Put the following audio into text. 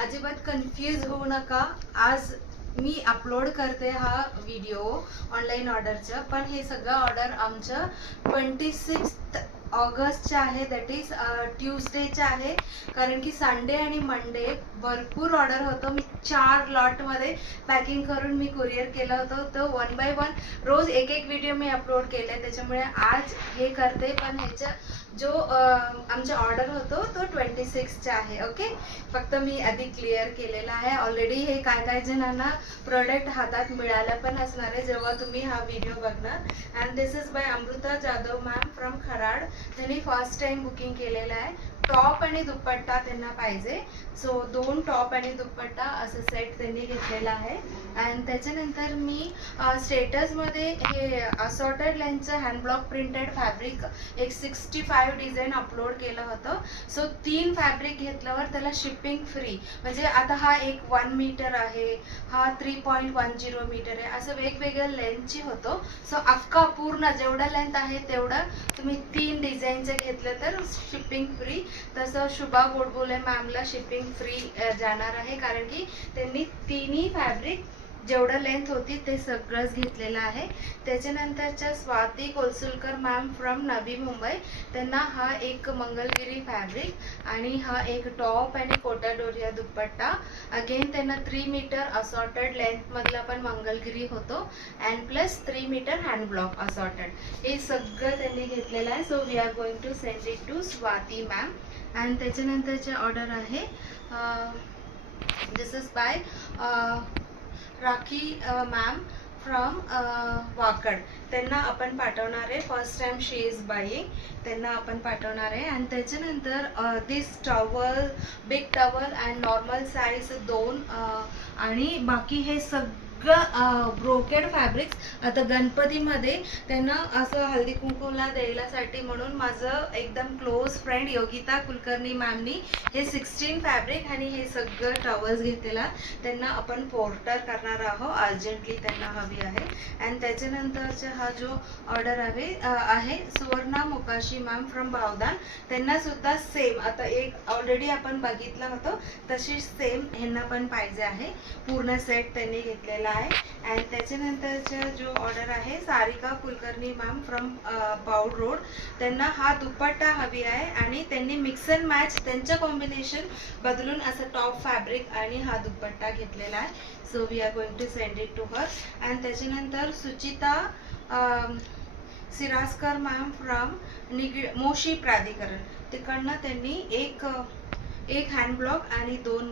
अजिबात कन्फ्यूज होऊ नका। आज मी अपलोड करते हा व्हिडिओ ऑनलाईन ऑर्डरचं, पण हे सगळं ऑर्डर आमचं 26 ऑगस्टचे आहे, दॅट इज ट्यूजडेचे आहे, कारण की संडे आणि मंडे भरपूर ऑर्डर होतं। मी 4 लॉटमध्ये पॅकिंग करून मी कुरिअर केलं होतं, तो 1 बाय 1 रोज एक एक व्हिडिओ मी अपलोड केले, त्याच्यामुळे आज हे करते। पण ह्याच्या जो आमचा ऑर्डर होतो तो 26चा आहे। ओके, फक्त मी आधी क्लिअर केलेला आहे ऑलरेडी। हे काय काय जणांना प्रोडक्ट हातात मिळालं पण असणार आहे जेव्हा तुम्ही हा व्हिडिओ बघणार। And this is bye Amruta Jadhav ma'am from Kharad. त्यांनी फर्स्ट टाइम बुकिंग केलेलं आहे। टॉप आणि दुपट्टा त्यांना पाहिजे, सो 2 टॉप आणि दुपट्टा असं सेट त्यांनी घेतलेला आहे। अँड त्याच्यानंतर मी स्टेटसमध्ये हे असॉर्टेड लेंथचं हँड ब्लॉक प्रिंटेड फॅब्रिक एक 65 डिझाईन अपलोड केलं होतं। सो 3 फॅब्रिक घेतल्यावर त्याला शिपिंग फ्री, म्हणजे आता हा एक 1 मीटर आहे, हा 3.10 मीटर आहे, असं वेगवेगळ्या लेंथची होतो। सो अख्खा पूर्ण जेवढा लेंथ आहे तेवढा तुम्ही 3 डिझाईनचे घेतलं तर शिपिंग फ्री। तसं शुभा गोडबोले मॅमला शिपिंग फ्री जाणार आहे, कारण की त्यांनी तिन्ही फॅब्रिक जेवढं लेंथ होती ते सगळंच घेतलेलं आहे। त्याच्यानंतरच्या स्वाती कोलसुलकर मॅम फ्रॉम नवी मुंबई, त्यांना हा एक मंगलगिरी फॅब्रिक आणि हा एक टॉप आणि कोटा डोरिया दुपट्टा। अगेन त्यांना 3 मीटर असॉर्टेड लेंथ मधला पण मंगलगिरी होतो and plus 3 metre hand block assorted, हे सगळं त्यांनी घेतलेलं आहे। So we are going to send it to Swati ma'am. And त्याच्यानंतरचे ऑर्डर आहे this is by Rakhi ma'am from Wakad, त्यांना आपण पाठवणार आहे। First time she is buying, त्यांना आपण पाठवणार आहे। आणि त्याच्यानंतर this towel, big towel and normal size 2 आणि बाकी हे सगळं ब्रोकेड फॅब्रिक्स। आता गणपतीमध्ये त्यांना असं हळदी कुंकूला द्यायलासाठी म्हणून माझं एकदम क्लोज फ्रेंड योगिता कुलकर्णी मॅमनी हे 16 फॅब्रिक आणि हे सगळं टॉवल्स घेतलेला त्यांना आपण पोर्टर करणार आहोत, अर्जंटली त्यांना हवी आहे। अँड त्याच्यानंतरचा हा जो ऑर्डर आहे सुवर्णा मोकाशी मॅम फ्रॉम बावदान, त्यांना सुद्धा सेम, आता एक ऑलरेडी आपण बघितलं होतं तशी सेम ह्यांना पण पाहिजे आहे, पूर्ण सेट त्यांनी घेतलेला आहे। अँड त्याच्यानंतरचा जो ऑर्डर आहे Sarika Kulkarni ma'am from Paud road, त्यांना हा दुपट्टा हवी आहे आणि त्यांनी मिक्स अँड मॅच त्यांचं कॉम्बिनेशन बदलून असं टॉप फॅब्रिक आणि हा दुपट्टा घेतलेला आहे। So we are going to send it to her. And त्याच्यानंतर सुचिता सिरासकर मॅम फ्रॉम मोशी प्राधिकरण, तिकडनं त्यांनी एक हँड ब्लॉक आणि 2